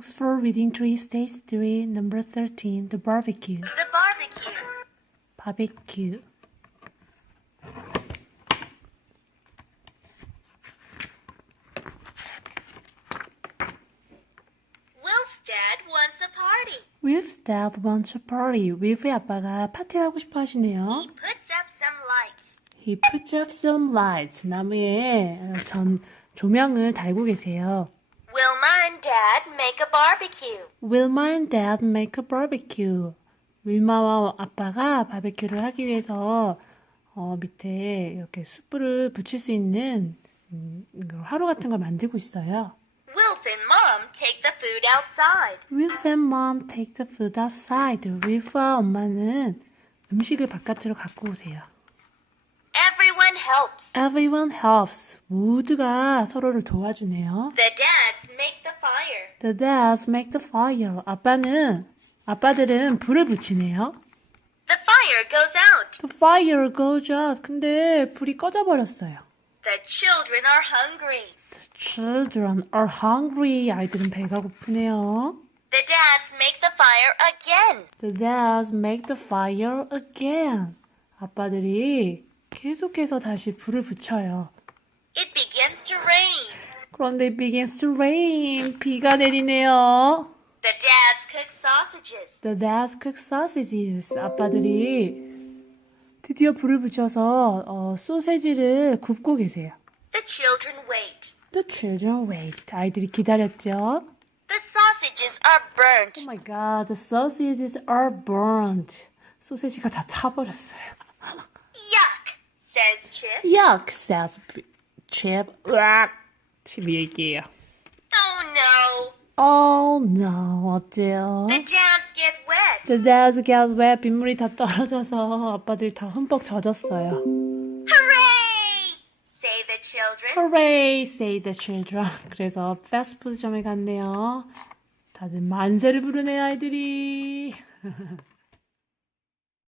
Oxford Reading Tree, Stage 3, Number 13, The Barbecue. The barbecue. Barbecue. Wilf's dad wants a party. Wilf's dad wants a party. Wilf의 아빠가 파티를 하고 싶어 하시네요. He puts up some lights. He puts up some lights. 나무에 어, 전 조명을 달고 계세요. And dad make a barbecue. Wilma and Dad make a barbecue. 윌마와 아빠가 바베큐를 하기 위해서 어, 밑에 이렇게 숯불을 붙일 수 있는 음, 화로 같은 걸 만들고 있어요. Wilf and mom take the food outside. Wilf and Mom take the food outside. Wilf와 엄마는 음식을 바깥으로 갖고 오세요. Everyone helps. Everyone helps. 모두가 서로를 도와주네요. The dads make fire. The dads make the fire. 아빠는 아빠들은 불을 붙이네요. The fire goes out. The fire goes out. 근데 불이 꺼져 버렸어요. The children are hungry. The children are hungry. 아이들은 배가 고프네요. The dads make the fire again. The dads make the fire again. 아빠들이 계속해서 다시 불을 붙여요. It begins to rain. 그런데 begins to rain. 비가 내리네요. The dads cook sausages. The dads cook sausages. 아빠들이 드디어 불을 붙여서 어, 소세지를 굽고 계세요. The children wait. The children wait. 아이들이 기다렸죠. The sausages are burnt. Oh my god, the sausages are burnt. 소세지가 다 타버렸어요. Yuck, says Chip. Yuck, says Chip. 으 얘기해요. Oh no. Oh no, 어째요? The dads get wet. The dads get wet. 빗물이 다 떨어져서 아빠들이 다 흠뻑 젖었어요. Hooray! Say the children. Hooray, say the children. 그래서 패스트푸드점에 갔네요. 다들 만세를 부르네요, 아이들이.